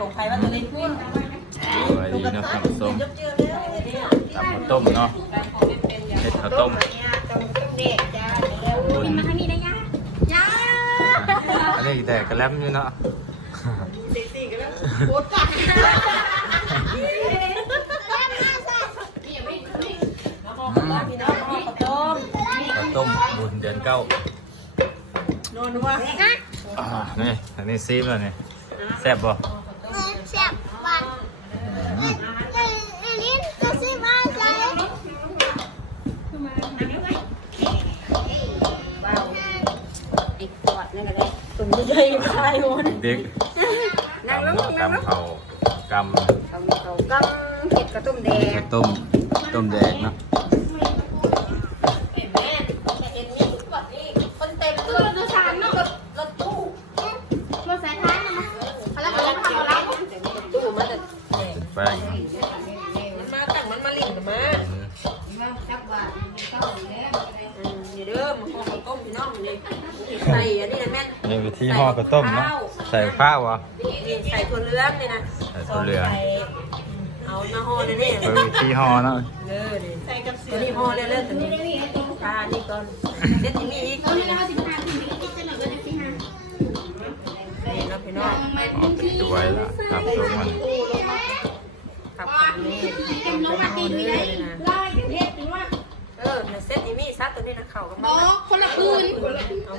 ของใครว่าตัวเล็กขึ้นสวัสดีเนาะข้าวต้มตำข้าวต้มเนาะเห็ดข้าวต้มบุญมาทางนี้ได้ยังยังอันนี้แต่กระแลมอยู่เนาะแล้วก็พี่น้องข้าวต้มข้าวต้มบุญเดือนเก้านอนว่าอ่านี่อันนี้ซีมแล้วนี่แซ่บบ่ แซ่บหวานอันนี้จะซื้อมาใส่ อีกตัวนั่นก็ได้ ตุ่มใหญ่ๆใช่หมดเด็กกำเนาะกำเขากำเขาเขากำเห็ดกระตุ้มแดงข้าวต้มต้มแดงเนาะคนเต็มคือรถโดยสารเนาะรถตู้รถสายท้ายนะมั้งแล้วก็ทำอะไรตู้มันจะเป็นแป้งเนาะมันมาตั้งมันมาลิ่นกันมาอืมนี่เด้อมันข้าวต้มพี่น้องนี่ใส่อันนี้ นะแม่นนี่วิธีห่อข้าวต้มเนาะใส่ข้าววะนี่ใส่ถั่วเหลืองนี่นะใส่ถั่วเหลือง เอามาห่อนี่นี่เออวิธีห่อเนาะเออนี่ใส่กับเสือนี่ห่อเรื่อยๆตัวนี้ปลานี่ก่อนเด็ดที่มีอีกเอาเวลาสิบห้าถึงนี้จะหลับวันที่ห้านี่นะพี่น้องห่อเป็นถ้วยละครับทุกมันขับขันนี่เต็มน้องมาตีด้วยได้ไล่เฮ็ดถึงว่าเออในเซ็ตที่มีซัดตัวนี้นะเข่ากับมัอ๋นอคนละคืน เอา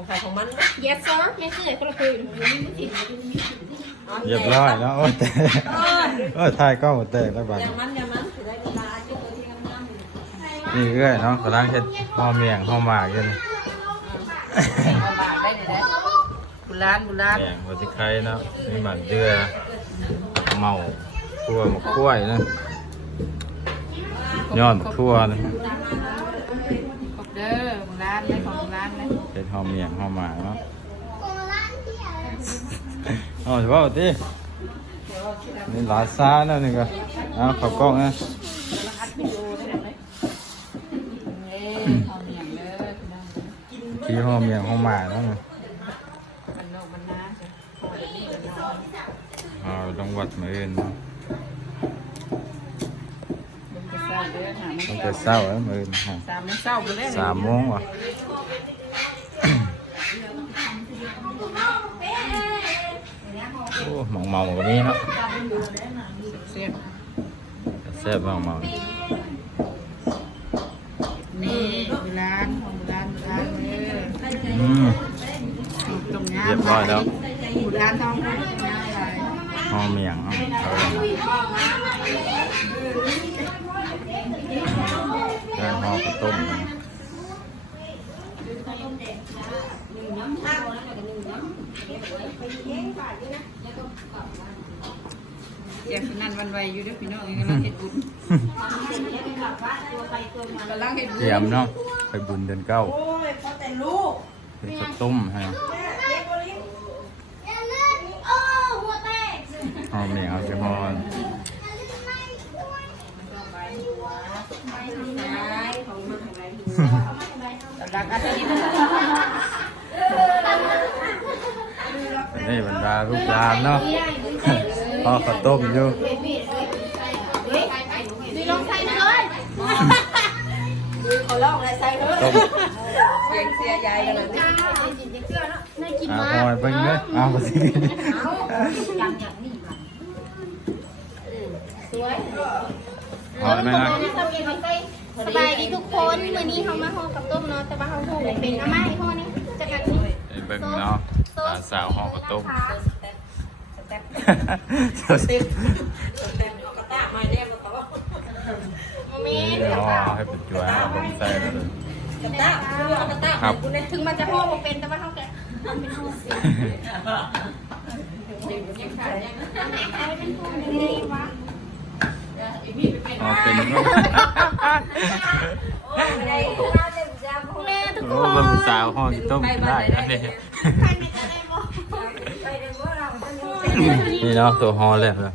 ของใครของมัน yes sir yes sir คนละคืนเรียบร้อยเนาะโอ้แต่โอ้ถ่ายกล้องหมดแต่แล้วบัดอย่ามันอย่ามันถือได้เวลาที่ตัวที่งามนี่เอ้อยเนาะกำลังเฮ็ดห่อเมียงห่อหมากอยู่นี่ๆลำบากได้เลยนะบุรานบุรานแกงวัติไข่เนาะมีหมันเดือเมาทั่วหมกกล้วยนะยอดหมกทั่วนะ ขอบเด้อบุรานได้ของบุ รานได้เฮ็ดห่อเมียงห่อหมากเนาะเอาเฉพาะที่นี่หลาซาแล้วนี่ก็เอาเขับกล้องนะที่ห้องเมียงห้องหมาแล้วไงมันนอกมันน้าจ้ะพอเดี๋ยวนี้มันนอนเอาต้องวัดมาเอ็นมันจะเศร้าเด้อหามันต้องจะเศร้าแล้วมาเอ็นฮะสามโมงเศร้าไปเลยสามโมงวะ โอ้หมองเมากับนี้เนาะเสียบแซ่บมากเมานี่บุรานของบุรานบุรานเลยอืมตรงนี้เรียบร้อยแล้วบุรานทองนะอะไรห้องเมียงเอาเอาเลยได้ห่อข้าวต้มนะ อยากนั่นวันไวอยู่ด้วยพี่น้องกำลังเห็ดบุญกำลังเห็ดบุเตรียมเนาะไปบุญเดือนเก้าโอ้ยพอแต่ลูกเป็นข้าวต้มให้อย่าเล่นโอ้หัวแตกห่อเมียงเอาไป ห่อรักอาทิตย์นี่บรรดาลูกหลานเนาะพอข้าวต้มอยู่ดีลองใส่เลยเขาลองอะไรใส่เถอะต้มเสียงเสียยายกันเลยน่ากินอ่ามากพอยเบิ่งเลยอ้าวบ่สิกินสวยพอไหมนะ สบายดีทุกคนมื้อนี้เขามาห่อกับต้มเนาะแต่ว่าเขาห่อบ่เป็นเอามาให้ห่อนี่จะกันนี่ไปเบิ่งเนาะหลานสาวห่อข้าวต้มสเต็ปสเต็ปเอากระตามาเนี่ยมันก็ว่าโมเมนี่นต์ห่อให้เป็นจั่วเอาลงใส่เลยกระตาคือเอากระตาครับกูเนี่ยถึงมันจะห่อบ่เป็นแต่ว่าเขาแกะทำเป็นห่อเสียเอาเป็นห่อนี่วะห่อเป็น เนาะแม่ทุกคโอ้นเบิ่งผู้สาวห่อข้าวต้มกินได้อันนี้ใครไม่จะได้บ่นี่เนาะตัวห่อแล้วเนาะ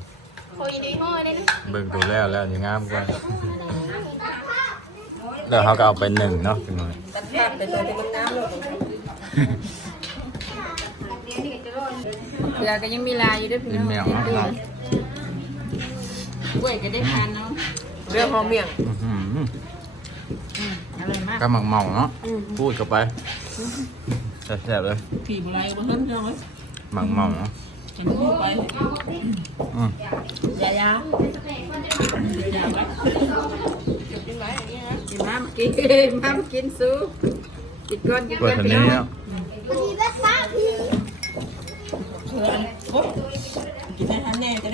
โอยดีห่อเลยนะเบิ่งตัวแล้วแล้วนี่งามกว่าแล้วเขาก็เอาไปหนึ่งเนาะเป็นไงกระตาเป็นตัวที่มันน้ำเลยเดี๋ยวนี่จะรอดเกลือก็ยังมีลายอยู่ด้วยพี่กินน้องแมวเนาะพี่น้องกล้วยก็ได้ทานเนาะ เรื่องหอมเมี่ยงอื้อหืออร่อยมากกำมังเมาเนาะพูดเข้าไปแซ่บๆเลยผีบุไรบ่เฮิ่นเนาะหมังเมาเนาะฉันพูดไปอืมยายาอย่าไว้กินไรอย่างเงี้ยนะกินน้ำกินน้ำกินซุปกินก้อนกินกล้วยก้อนทันพี่นี้น้องเนาะทีละสามพี่เชิญโอ๊ยกินได้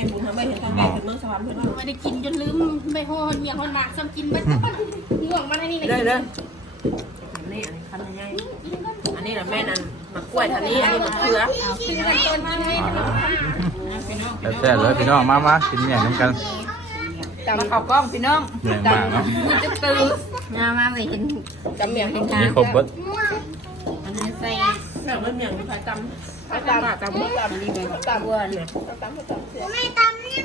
ทันแน่จะได้บุญทำไม่เห็นทางแม่ถึงเมืองสวรรค์เพื่อนไม่ได้กินจนลืมไม่หดอย่างคนหนักซ้ำกินไม่ต้องง่วงมาในนี่เลยได้เลยอันนี้อันนี้คันใหญ่อันนี้แหละแม่นั่นมะกล้วยทันนี้อันนี้มะเขือกินกันจนกินให้พี่น้องแซ่บเลยพี่น้องมามากินแม่น้ำกันมาเขากล้องพี่น้องแม่งมากเนาะมีจะตื่นมามาไปเห็นจำเมียงเห็นทางมีครบเบิด ม่เมื่อเมียงขายตำขายตำตำตำดีไหมตำวัวเนี่ยตำตำเสียไม่ตำเนี่ย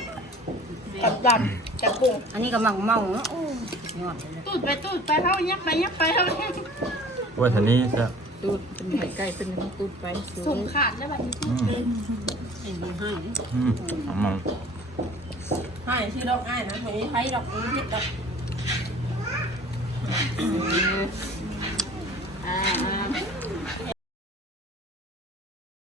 ตำตำจับกุ้งอันนี้ก็มังเมาเนาะตูดไปตูดไปเท่ายับไปยับไปเท่าว่าทันนี้จะตูดเป็นไก่ไเป็นตูดไปส่งขาดแล้วแบบนี้ตูดเองให้มให้ชื่อดอกอ้ายนะไม่ใช่ดอกนี้ดอก